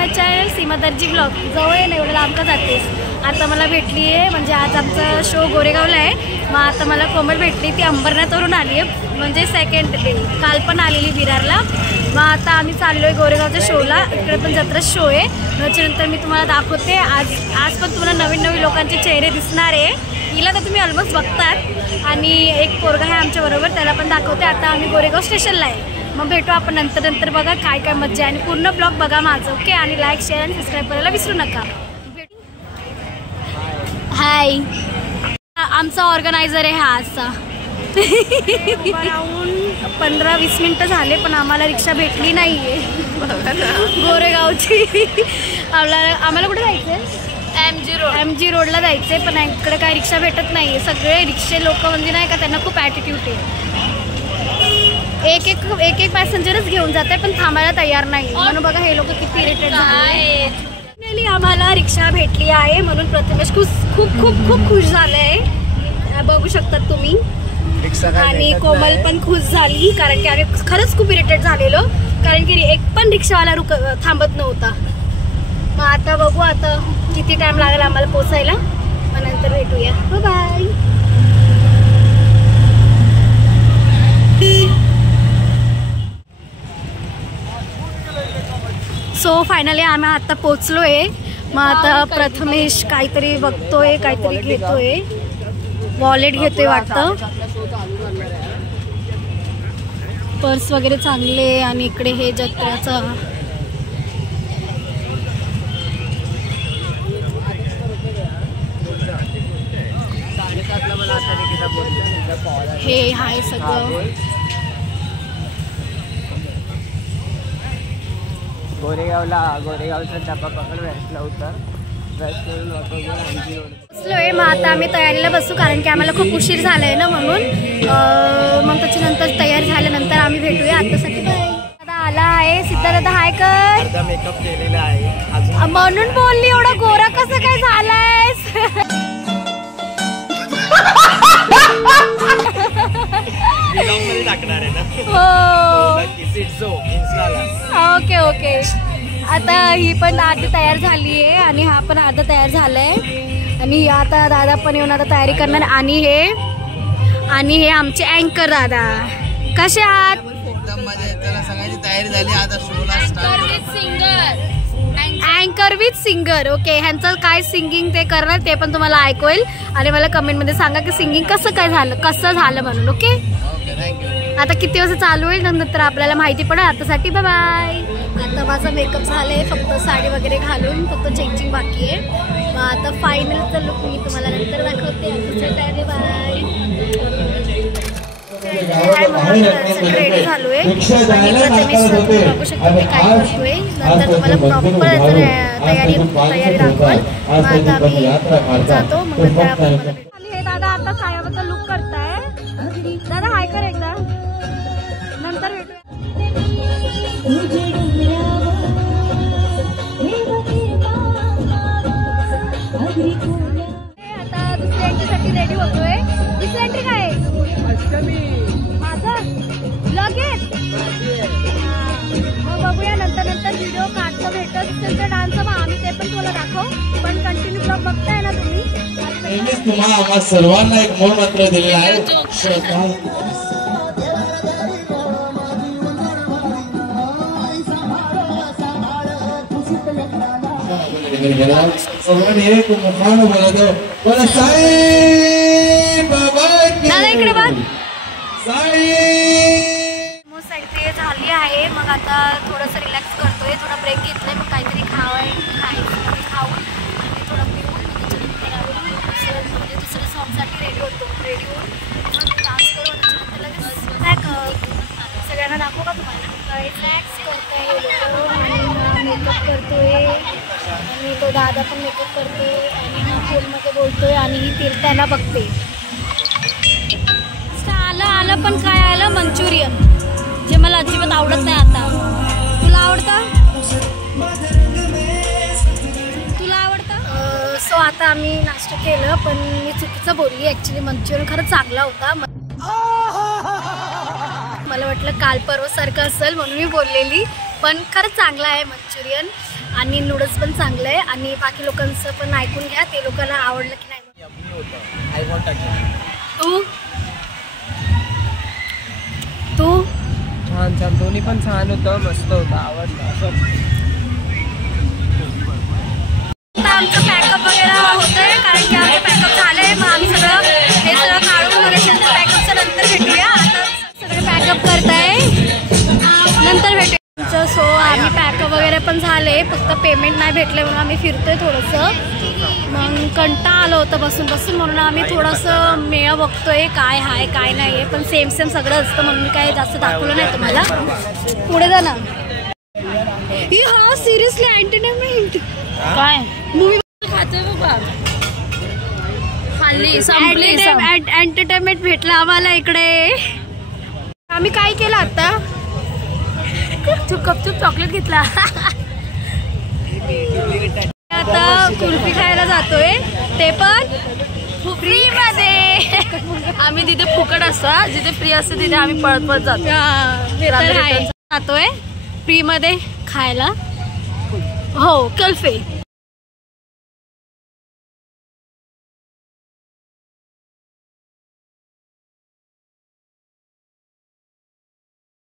माय channel सीमा दर्जी blog. जवळ आहे ना, एवढं लांब का जातेस. आता मला भेटली आहे, म्हणजे आज आमचा शो गोरेगावला आहे. मग आता मला कोमल भेटली, ती अंबरनाथवरून आली आहे, म्हणजे सेकंड डे. काल पण आलेली विरारला. मग आता आम्ही चाललो आहे गोरेगावच्या शोला. इकडे पण जत्रा शो आहे. त्याच्यानंतर मी तुम्हाला दाखवते. आज पण तुम्हाला नवीन नवीन लोकांचे चेहरे दिसणार आहे. हिला तर तुम्ही ऑलमोस्ट बघतात. आणि एक पोरगा आहे आमच्याबरोबर, त्याला पण दाखवते. आता आम्ही गोरेगाव स्टेशनला आहे. मग भेटू आपण नंतर बघा काय काय मज्जा आहे. आणि पूर्ण ब्लॉग बघा माझं, ओके. आणि लाईक शेअर आणि सबस्क्राईब करायला विसरू नका. हाय, आमचा ऑर्गनायझर आहे हा आजचा. राहून 15-20 मिनटं झाले, पण आम्हाला रिक्षा भेटली नाही आहे गोरेगावची. आम्हाला कुठे जायचं आहे? MG रोडला जायचं आहे, पण इकडे काय रिक्षा भेटत नाही आहे. सगळे रिक्षे लोक म्हणजे नाही का, त्यांना खूप ॲटिट्यूड आहे. एक पॅसेंजरच घेऊन जात आहे, पण थांबायला तयार नाही. म्हणून बघा हे लोक किती इरिटेट झाले. आम्हाला रिक्षा भेटली आहे, म्हणून प्रथमेश खूप खुश झालंय, बघू शकतात तुम्ही. आणि कोमल पण खुश झाली, कारण की आम्ही खरंच खूप इरिटेट झालेलो, कारण की एक पण रिक्षावाला थांबत नव्हता. मग आता बघू आता किती टाइम लागेल आम्हाला पोचायला. मग नंतर भेटूया. बाय. सो फायनली आम्ही आता पोचलो आहे. मग आता प्रथमेश काहीतरी बघतोय, काहीतरी घेतोय, वॉलेट घेतोय वाटतं. पर्स वगैरे चांगले. आणि इकडे हे जत्रेचं हे आहे सगळं. गोरेगावचा डबा पकड, वेस्टला उतर, वेस्टवरून बसलोय. मग आता आम्ही तयारीला बसू, कारण की आम्हाला खूप उशीर झालाय ना, म्हणून. मग त्याच्यानंतर तयार झाल्यानंतर आम्ही भेटूया. आतासाठी दादा आला आहे. सिद्धार्थ हाय कर. अर्धा मेकअप केलेला आहे म्हणून बोलली, एवढा गोरा कसं काय झालायस. टाकणार आहे ना. हो, ओके. आता ही पण आधी तयार झाली आहे, आणि हा पण आधा तयार झालाय. आणि आता दादा पण येऊन आता तयारी करणार. आणि हे आमचे अँकर दादा. कसे आहात? सगळ्यांची तयारी झाली. आता शोला अँकर विथ सिंगर. ओके, ह्यांचं काय सिंगिंग ते करणार ते पण तुम्हाला ऐकवेल. आणि मला कमेंटमध्ये सांगा की सिंगिंग कसं झालं म्हणून. ओके, आता किती वाजता चालू होईल नंतर आपल्याला माहिती पडेल. आतासाठी बाय बाय. आता माझा मेकअप झालाय, फक्त साडी वगैरे घालून फक्त चेंजिंग बाकी आहे. मग आता फायनलचा लुक मी तुम्हाला नंतर दाखवते. आतासाठी बाय. रेडी झालोय आणि प्रथमेश बघू शकतो मी काय करतोय. नंतर तुम्हाला प्रॉपर तयारी दाखवाल. मग आता आम्ही जातो. मग नंतर आपण हे दादा आता सायाबद्दल लुक करताय. दादा हाय कर एकदा, नंतर भेटूया. आता दुसऱ्या एंट्रीसाठी रेडी होतोय. दुसरी एंट्री काय आहे? माझं लगेच. मग बघूया नंतर व्हिडिओ काढतो, भेटत असेल तर डान्स. मग आम्ही ते पण तुला दाखव. पण कंटिन्यू ब्लॉग बघताय ना तुम्ही. तुम्हाला आम्हा सर्वांना एक मूळ मंत्र दिलेला आहे. इकडे बघ. एंट्री झाली आहे. मग आता थोडंसं रिलॅक्स करतोय, थोडा ब्रेक घेतलाय. मग काहीतरी खाऊन आणि थोडं पिऊन त्याच्यानंतर म्हणजे दुसऱ्या सॉंगसाठी रेडी होऊन मग डान्स करू. त्याच्यानंतर लगेच सगळ्यांना दाखवू का तुम्हाला. रिलॅक्स करतोय, मेकअप करतोय. आणि तो दादा पण मेकअप करतोय. आणि हा फोनमध्ये बोलतोय. आणि ही फिरताना बघते. आलं पण काय आलं, मंचुरियन, जे मला अजिबात आवडत नाही. आता तुला आवडतं? सो आता आम्ही नाश्ता केलं, पण मी चुकीचं बोलली. ॲक्च्युली मंचुरियन खरंच चांगला होता. मला वाटलं काल परवासारखं असेल म्हणून मी बोललेली, पण खरंच चांगला आहे मंचुरियन. आणि नूडल्स पण चांगले आहे आणि बाकी लोकांचं पण ऐकून घ्या, ते लोकांना आवडलं की नाही. तू छान छान, दोन्ही पण छान होतं, मस्त होतं, आवडलं. आता आमचं पॅकअप वगैरे होतंय, कारण की आमचं पॅकअप झालंय. मग आम्ही हे सगळं काढून वगैरे पॅकअपचं नंतर भेटूया. आता सगळं पॅकअप करताय, नंतर भेटूया. सो आम्ही पॅकअप वगैरे पण झाले, फक्त पेमेंट नाही भेटले म्हणून आम्ही फिरतोय थोडंसं. मग कंटाळा आलं होतं बसून बसून, म्हणून आम्ही थोडंसं मेळा बघतोय काय आहे काय नाही आहे. पण सेम सेम सगळं असतं म्हणून मी काय जास्त दाखवलं नाही तुम्हाला. पुढे जा ना. हा सिरियसली एंटरटेनमेंट काय मूवी खातोय बाबा. खाल्ली संपली, एंटरटेनमेंट भेटला आम्हाला इकडे. आम्ही काय केलं आता, गपचूप चॉकलेट घेतला. आता कुल्फी खायला जातोय, ते पण फ्री मध्ये. आम्ही तिथे फुकट असतं, जिथे फ्री असते तिथे आम्ही पळत पळत जातोय फ्री मध्ये खायला. हो कुल्फी.